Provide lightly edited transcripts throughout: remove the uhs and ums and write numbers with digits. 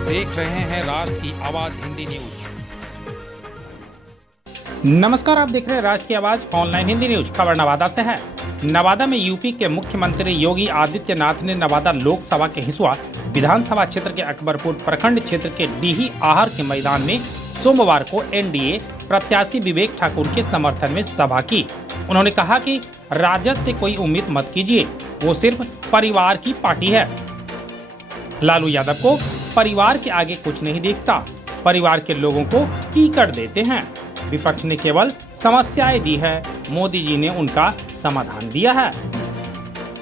देख रहे हैं राष्ट्र की आवाज हिंदी न्यूज। नमस्कार, आप देख रहे हैं राष्ट्र की आवाज ऑनलाइन हिंदी न्यूज। खबर नवादा से है। नवादा में यूपी के मुख्यमंत्री योगी आदित्यनाथ ने नवादा लोकसभा के हिसुआ विधानसभा क्षेत्र के अकबरपुर प्रखंड क्षेत्र के डीही आहर के मैदान में सोमवार को एनडीए प्रत्याशी विवेक ठाकुर के समर्थन में सभा की। उन्होंने कहा कि राजद से कोई उम्मीद मत कीजिए, वो सिर्फ परिवार की पार्टी है। लालू यादव को परिवार के आगे कुछ नहीं दिखता, परिवार के लोगों को टिकट देते हैं। विपक्ष ने केवल समस्याएं दी है, मोदी जी ने उनका समाधान दिया है।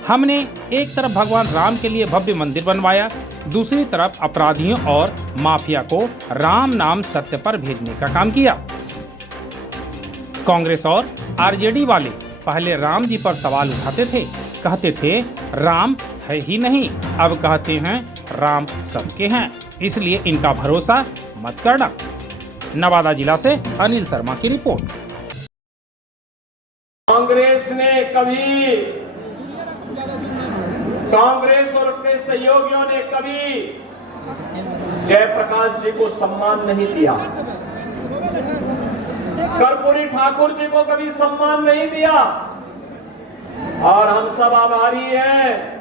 हमने एक तरफ भगवान राम के लिए भव्य मंदिर बनवाया, दूसरी तरफ अपराधियों और माफिया को राम नाम सत्य पर भेजने का काम किया। कांग्रेस और आरजेडी वाले पहले राम जी पर सवाल उठाते थे, कहते थे राम है ही नहीं, अब कहते हैं राम सबके हैं, इसलिए इनका भरोसा मत करना। नवादा जिला से अनिल शर्मा की रिपोर्ट। कांग्रेस और उसके सहयोगियों ने कभी जयप्रकाश जी को सम्मान नहीं दिया, कर्पूरी ठाकुर जी को कभी सम्मान नहीं दिया, और हम सब आभारी हैं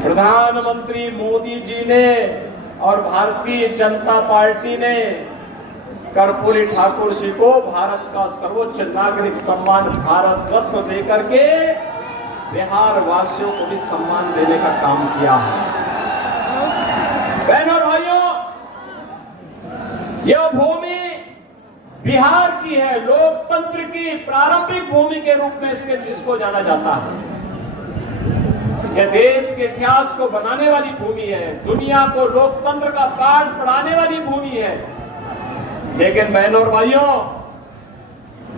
प्रधानमंत्री मोदी जी ने और भारतीय जनता पार्टी ने कर्पूरी ठाकुर जी को भारत का सर्वोच्च नागरिक सम्मान भारत रत्न देकर के बिहार वासियों को भी सम्मान देने का काम किया है। बहनों और भाइयों, यह भूमि बिहार की है, लोकतंत्र की प्रारंभिक भूमि के रूप में इसको जाना जाता है। यह देश के इतिहास को बनाने वाली भूमि है, दुनिया को लोकतंत्र का पाठ पढ़ाने वाली भूमि है। लेकिन बहनों और भाइयों,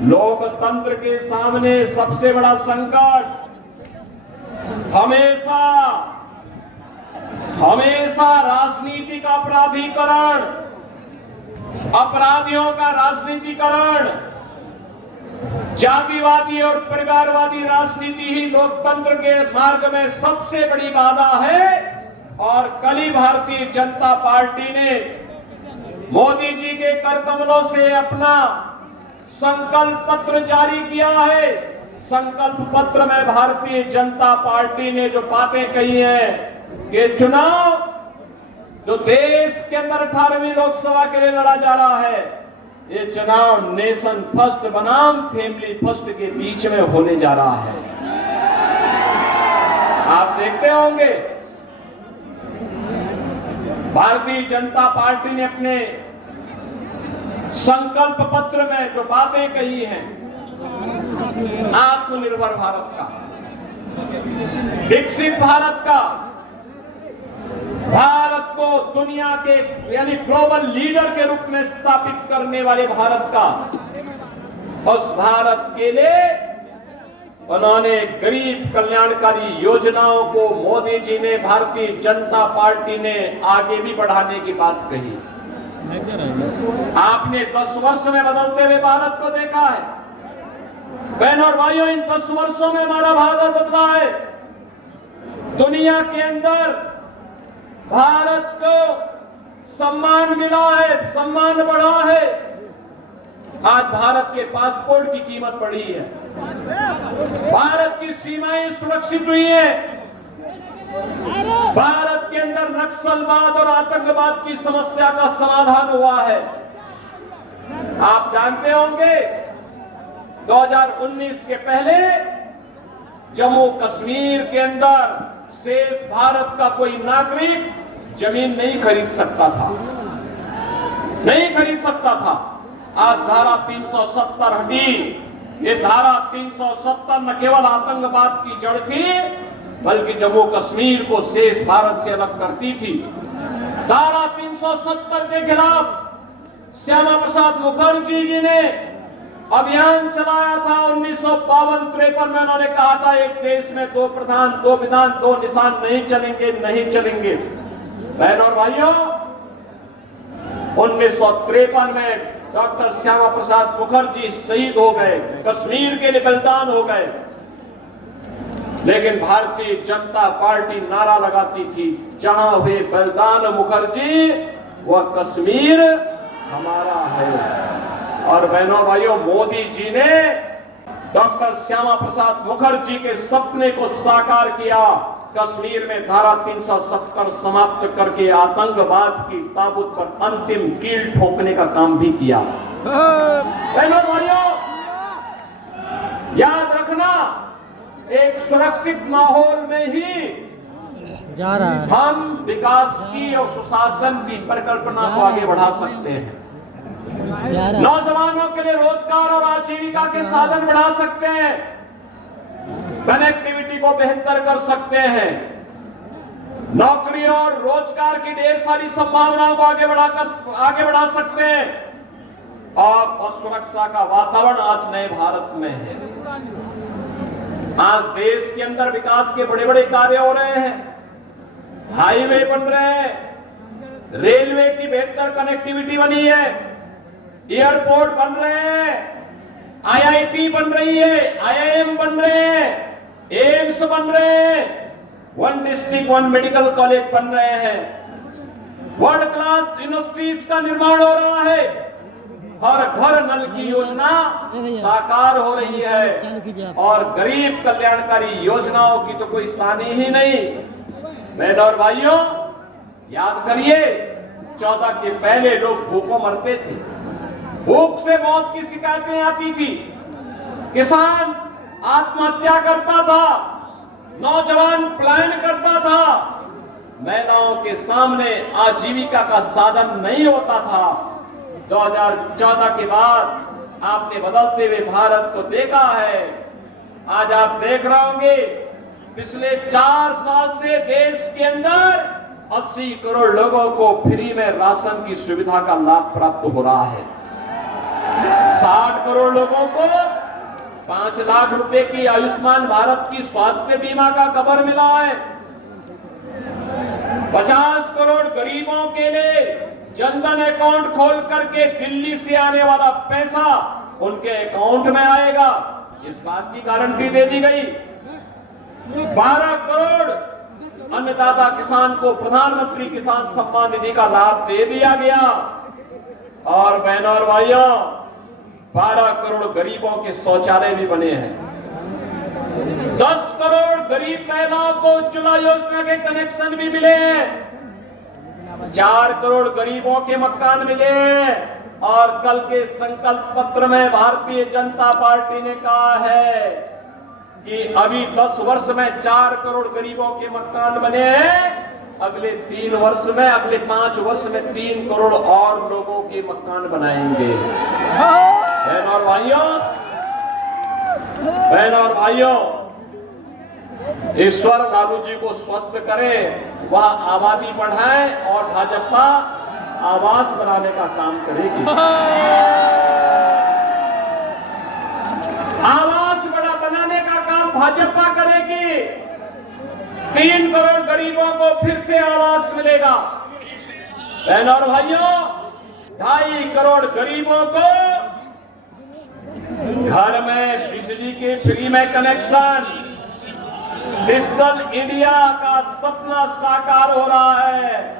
लोकतंत्र के सामने सबसे बड़ा संकट हमेशा राजनीति का अपराधीकरण, अपराधियों का राजनीतिकरण, जातिवादी और परिवारवादी राजनीति ही लोकतंत्र के मार्ग में सबसे बड़ी बाधा है। और कल ही भारतीय जनता पार्टी ने मोदी जी के कर कमलों से अपना संकल्प पत्र जारी किया है। संकल्प पत्र में भारतीय जनता पार्टी ने जो बातें कही हैं कि चुनाव जो देश के अंदर 18वीं लोकसभा के लिए लड़ा जा रहा है, ये चुनाव नेशन फर्स्ट बनाम फैमिली फर्स्ट के बीच में होने जा रहा है। आप देखते होंगे भारतीय जनता पार्टी ने अपने संकल्प पत्र में जो बातें कही हैं, आत्मनिर्भर भारत का, विकसित भारत का, भारत को दुनिया के यानी ग्लोबल लीडर के रूप में स्थापित करने वाले भारत का, उस भारत के लिए उन्होंने गरीब कल्याणकारी योजनाओं को मोदी जी ने, भारतीय जनता पार्टी ने आगे भी बढ़ाने की बात कही। आपने 10 वर्ष में बदलते हुए भारत को देखा है। बहनों और भाइयों, इन 10 वर्षों में हमारा भारत बदला है। दुनिया के अंदर भारत को सम्मान मिला है, सम्मान बढ़ा है। आज भारत के पासपोर्ट की कीमत बढ़ी है, भारत की सीमाएं सुरक्षित हुई हैं, भारत के अंदर नक्सलवाद और आतंकवाद की समस्या का समाधान हुआ है। आप जानते होंगे 2019 के पहले जम्मू कश्मीर के अंदर शेष भारत का कोई नागरिक जमीन नहीं खरीद सकता था। आज धारा 370 हटी। ये धारा 370 न केवल आतंकवाद की जड़ थी, बल्कि जम्मू कश्मीर को शेष भारत से अलग करती थी। धारा 370 के खिलाफ श्यामा प्रसाद मुखर्जी जी ने अभियान चलाया था। 1952-53 में उन्होंने कहा था, एक देश में 2 प्रधान, 2 विधान, 2 निशान नहीं चलेंगे। बहनों और भाइयों, 1953 में डॉक्टर श्यामा प्रसाद मुखर्जी शहीद हो गए, कश्मीर के लिए बलिदान हो गए। लेकिन भारतीय जनता पार्टी नारा लगाती थी, जहां हुए बलिदान मुखर्जी वह कश्मीर हमारा है। और बहनों भाइयों, मोदी जी ने डॉक्टर श्यामा प्रसाद मुखर्जी के सपने को साकार किया। कश्मीर में धारा 370 समाप्त करके आतंकवाद की ताबूत पर अंतिम कील ठोकने का काम भी किया। बहनों भाइयों, याद रखना, एक सुरक्षित माहौल में ही जा रहा है। हम विकास की और सुशासन की परिकल्पना को आगे बढ़ा सकते हैं। नौजवानों के लिए रोजगार और आजीविका के साधन बढ़ा सकते हैं, कनेक्टिविटी को बेहतर कर सकते हैं, नौकरी और रोजगार की ढेर सारी संभावनाओं को आगे बढ़ा सकते हैं। और सुरक्षा का वातावरण आज नए भारत में है। आज देश के अंदर विकास के बड़े बड़े कार्य हो रहे हैं, हाईवे बन रहे हैं, रेलवे की बेहतर कनेक्टिविटी बनी है, एयरपोर्ट बन रहे हैं, आईआईटी बन रही है, आईआईएम बन रहे हैं, एम्स बन रहे हैं, one district one medical college बन रहे हैं, वर्ल्ड क्लास यूनिवर्सिटीज का निर्माण हो रहा है, हर घर नल की योजना साकार हो रही है और गरीब कल्याणकारी योजनाओं की तो कोई सानी ही नहीं। बहनों और भाइयों, याद करिए, 14 के पहले लोग भूखों मरते थे, भूख से मौत की शिकायतें आती थी, किसान आत्महत्या करता था, नौजवान पलायन करता था, महिलाओं के सामने आजीविका का साधन नहीं होता था। 2014 के बाद आपने बदलते हुए भारत को देखा है। आज आप देख रहे होंगे, पिछले 4 साल से देश के अंदर 80 करोड़ लोगों को फ्री में राशन की सुविधा का लाभ प्राप्त हो रहा है। 60 करोड़ लोगों को 5 लाख रुपए की आयुष्मान भारत की स्वास्थ्य बीमा का कवर मिला है। 50 करोड़ गरीबों के लिए जनधन अकाउंट खोल करके दिल्ली से आने वाला पैसा उनके अकाउंट में आएगा, इस बात की गारंटी दे दी गई। 12 करोड़ अन्नदाता किसान को प्रधानमंत्री किसान सम्मान निधि का लाभ दे दिया गया। और बहनों और भाइयों, 12 करोड़ गरीबों के शौचालय भी बने हैं। 10 करोड़ गरीब महिलाओं को उज्ज्वला योजना के कनेक्शन भी मिले हैं। 4 करोड़ गरीबों के मकान मिले। और कल के संकल्प पत्र में भारतीय जनता पार्टी ने कहा है कि अभी 10 वर्ष में 4 करोड़ गरीबों के मकान बने हैं, अगले 3 वर्ष में, अगले 5 वर्ष में 3 करोड़ और लोगों के मकान बनाएंगे। बहनों और भाइयों, ईश्वर लालू जी को स्वस्थ करे, वह आबादी बढ़ाए और भाजपा आवास बनाने का काम करेगी। आवास बनाने का काम भाजपा करेगी। 3 करोड़ गरीबों को फिर से आवास मिलेगा। बहनों और भाइयों, 2.5 करोड़ गरीबों को घर में बिजली के फ्री में कनेक्शन। डिजिटल इंडिया का सपना साकार हो रहा है।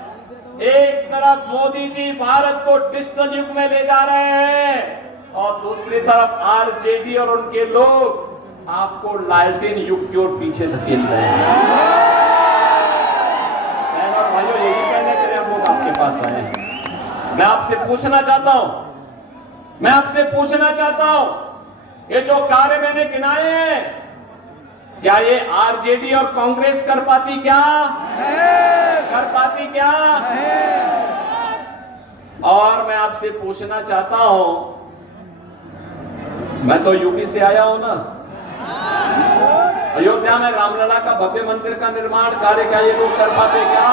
एक तरफ मोदी जी भारत को डिजिटल युग में ले जा रहे हैं और दूसरी तरफ आरजेडी और उनके लोग आपको लालटेन युग की ओर पीछे धकेल रहे हैं। भाइयों, यही कहने के लिए हम लोग आपके पास आए हैं। मैं आपसे पूछना चाहता हूं, ये जो कार्य मैंने गिनाए हैं, क्या ये आरजेडी और कांग्रेस कर पाती क्या? और मैं आपसे पूछना चाहता हूं, मैं तो यूपी से आया हूं ना, अयोध्या में रामलला का भव्य मंदिर का निर्माण कार्य क्या ये लोग कर पाते क्या?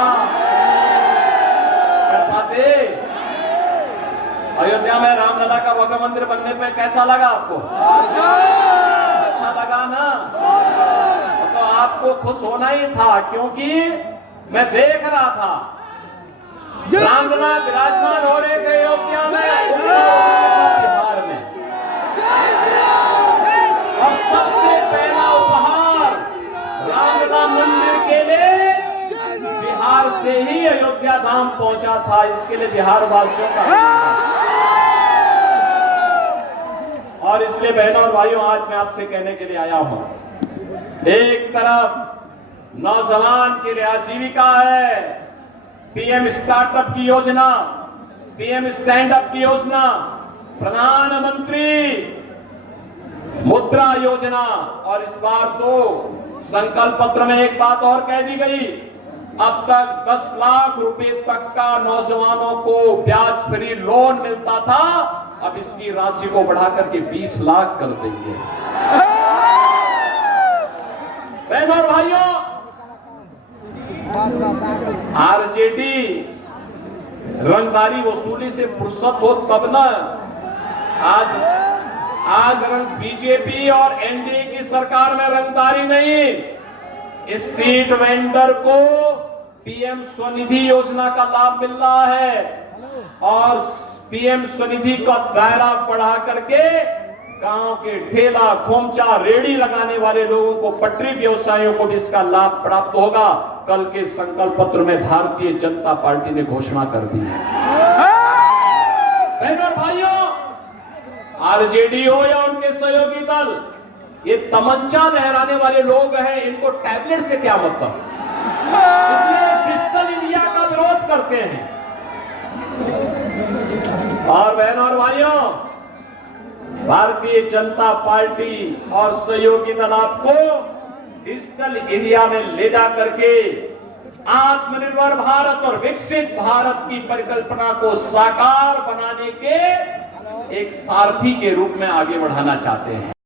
कर पाते? अयोध्या में रामलला का भव्य मंदिर बनने पे कैसा लगा आपको? अच्छा लगा ना? तो आपको खुश होना ही था, क्योंकि मैं देख रहा था रामलला विराजमान हो रहे थे अयोध्या में, बिहार में। और सबसे पहला उपहार से ही अयोध्या धाम पहुंचा था, इसके लिए बिहार वासियों का और इसलिए बहनों और भाइयों, आज मैं आपसे कहने के लिए आया हूं, एक तरफ नौजवान के लिए आजीविका है, पीएम स्टार्टअप की योजना, पीएम स्टैंड अप की योजना, प्रधानमंत्री मुद्रा योजना, और इस बार तो संकल्प पत्र में एक बात और कह दी गई, अब तक 10 लाख रुपए तक का नौजवानों को ब्याज फ्री लोन मिलता था, अब इसकी राशि को बढ़ाकर के 20 लाख कर देंगे। बहनों और भाइयों, आरजेडी रंगदारी वसूली से फुर्सत हो तब ना, आज बीजेपी और एनडीए की सरकार में रंगदारी नहीं, स्ट्रीट वेंडर को पीएम स्वनिधि योजना का लाभ मिल रहा है और पीएम स्वनिधि का दायरा बढ़ा करके गांव के ठेला खोमचा रेड़ी लगाने वाले लोगों को, पटरी व्यवसायियों को भी इसका लाभ प्राप्त होगा। कल के संकल्प पत्र में भारतीय जनता पार्टी ने घोषणा कर दी है। बहनों और भाइयों, आरजेडी हो या उनके सहयोगी दल, ये तमंचा लहराने वाले लोग हैं, इनको टैबलेट से क्या मतलब, इसलिए डिजिटल इंडिया का विरोध करते हैं। और बहनों और भाइयों, भारतीय जनता पार्टी और सहयोगी दल आपको डिजिटल इंडिया में ले जा करके आत्मनिर्भर भारत और विकसित भारत की परिकल्पना को साकार बनाने के एक सारथी के रूप में आगे बढ़ाना चाहते हैं।